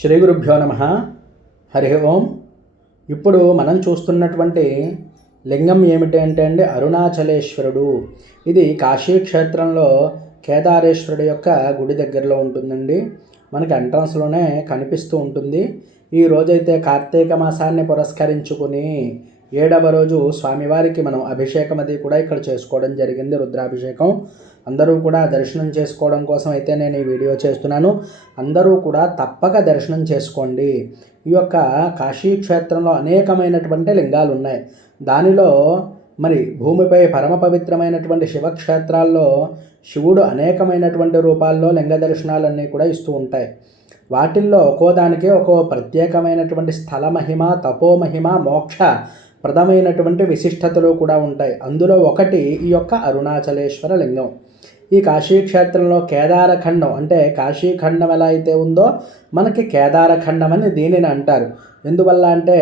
శ్రీ గురుభ్యో నమ. హరి ఓం. ఇప్పుడు మనం చూస్తున్నటువంటి లింగం ఏమిటి అంటే అండి అరుణాచలేశ్వరుడు. ఇది కాశీ క్షేత్రంలో కేదారేశ్వరుడు యొక్క గుడి దగ్గరలో ఉంటుందండి. మనకి ఎంట్రన్స్లోనే కనిపిస్తూ ఉంటుంది. ఈ రోజైతే కార్తీక మాసాన్ని పురస్కరించుకుని ఏడవ రోజు స్వామివారికి మనం అభిషేకం అది కూడా ఇక్కడ చేసుకోవడం జరిగింది రుద్రాభిషేకం. అందరూ కూడా దర్శనం చేసుకోవడం కోసం అయితే నేను ఈ వీడియో చేస్తున్నాను. అందరూ కూడా తప్పక దర్శనం చేసుకోండి. ఈ యొక్క కాశీ క్షేత్రంలో అనేకమైనటువంటి లింగాలు ఉన్నాయి. దానిలో మరి భూమిపై పరమ పవిత్రమైనటువంటి శివక్షేత్రాల్లో శివుడు అనేకమైనటువంటి రూపాల్లో లింగ దర్శనాలన్నీ కూడా ఇస్తూ ఉంటాయి. వాటిల్లో ఒక్కో దానికి ఒక్కో ప్రత్యేకమైనటువంటి స్థల మహిమ తపో మహిమ మోక్ష ప్రదమైనటువంటి విశిష్టతలు కూడా ఉంటాయి. అందులో ఒకటి ఈ యొక్క అరుణాచలేశ్వర లింగం. ఈ కాశీక్షేత్రంలో కేదారఖండం అంటే కాశీఖండం ఎలా అయితే ఉందో మనకి కేదారఖండం అని దీనిని అంటారు. ఎందువల్ల అంటే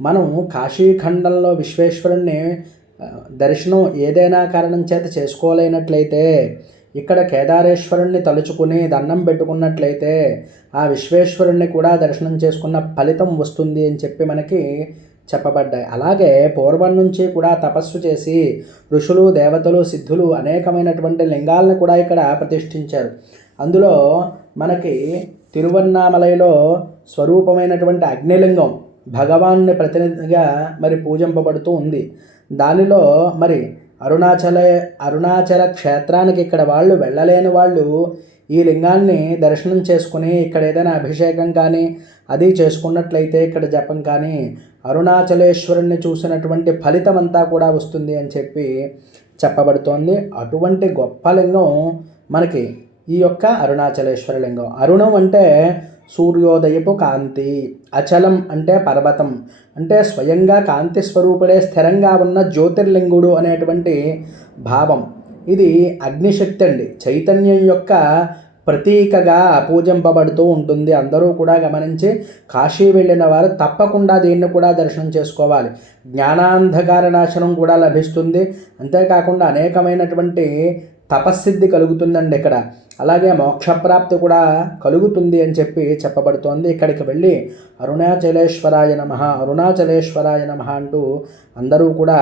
మనం కాశీఖండంలో విశ్వేశ్వరుణ్ణి దర్శనం ఏదైనా కారణం చేత చేసుకోలేనట్లయితే ఇక్కడ కేదారేశ్వరుణ్ణి తలుచుకుని దండం పెట్టుకున్నట్లయితే ఆ విశ్వేశ్వరుణ్ణి కూడా దర్శనం చేసుకున్న ఫలితం వస్తుంది అని చెప్పి మనకి చెప్పబడ్డాయి. అలాగే పూర్వం నుంచి కూడా తపస్సు చేసి ఋషులు దేవతలు సిద్ధులు అనేకమైనటువంటి లింగాలను కూడా ఇక్కడ ప్రతిష్ఠించారు. అందులో మనకి తిరువన్నామలైలో స్వరూపమైనటువంటి అగ్నిలింగం భగవాన్ని ప్రతినిధిగా మరి పూజింపబడుతూ ఉంది. దానిలో మరి అరుణాచల అరుణాచల క్షేత్రానికి ఇక్కడ వాళ్ళు వెళ్ళలేని వాళ్ళు ఈ లింగాన్ని దర్శనం చేసుకుని ఇక్కడ ఏదైనా అభిషేకం కానీ అది చేసుకున్నట్లయితే ఇక్కడ జపం కానీ అరుణాచలేశ్వరుణ్ణి చూసినటువంటి ఫలితం అంతా కూడా వస్తుంది అని చెప్పి చెప్పబడుతోంది. అటువంటి గొప్ప లింగం మనకి ఈ యొక్క అరుణాచలేశ్వర లింగం. అరుణం అంటే సూర్యోదయపు కాంతి అచలం అంటే పర్వతం అంటే స్వయంగా కాంతి స్వరూపుడే స్థిరంగా ఉన్న జ్యోతిర్లింగుడు అనేటువంటి భావం. ఇది అగ్నిశక్తి అండి. చైతన్యం యొక్క ప్రతీకగా పూజింపబడుతూ ఉంటుంది. అందరూ కూడా గమనించి కాశీ వెళ్ళిన వారు తప్పకుండా దీన్ని కూడా దర్శనం చేసుకోవాలి. జ్ఞానాంధకార నాశనం కూడా లభిస్తుంది. అంతేకాకుండా అనేకమైనటువంటి తపస్సిద్ధి కలుగుతుందండి ఇక్కడ. అలాగే మోక్షప్రాప్తి కూడా కలుగుతుంది అని చెప్పి చెప్పబడుతోంది. ఇక్కడికి వెళ్ళి అరుణాచలేశ్వరాయ నమ అరుణాచలేశ్వరాయ నమ అంటూ అందరూ కూడా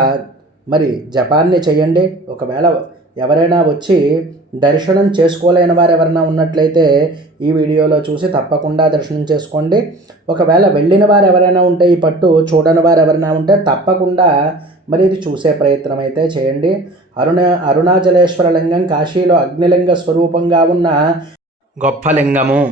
మరి జపాన్ని చేయండి. ఒకవేళ ఎవరైనా వచ్చి దర్శనం చేసుకోలేని వారు ఎవరైనా ఉన్నట్లయితే ఈ వీడియోలో చూసి తప్పకుండా దర్శనం చేసుకోండి. ఒకవేళ వెళ్ళిన వారు ఎవరైనా ఉంటే ఈ పట్టు చూడని వారు ఎవరైనా ఉంటే తప్పకుండా మరి ఇది చూసే ప్రయత్నం అయితే చేయండి. అరుణ అరుణాచలేశ్వర లింగం కాశీలో అగ్నిలింగ స్వరూపంగా ఉన్న గొప్ప లింగము.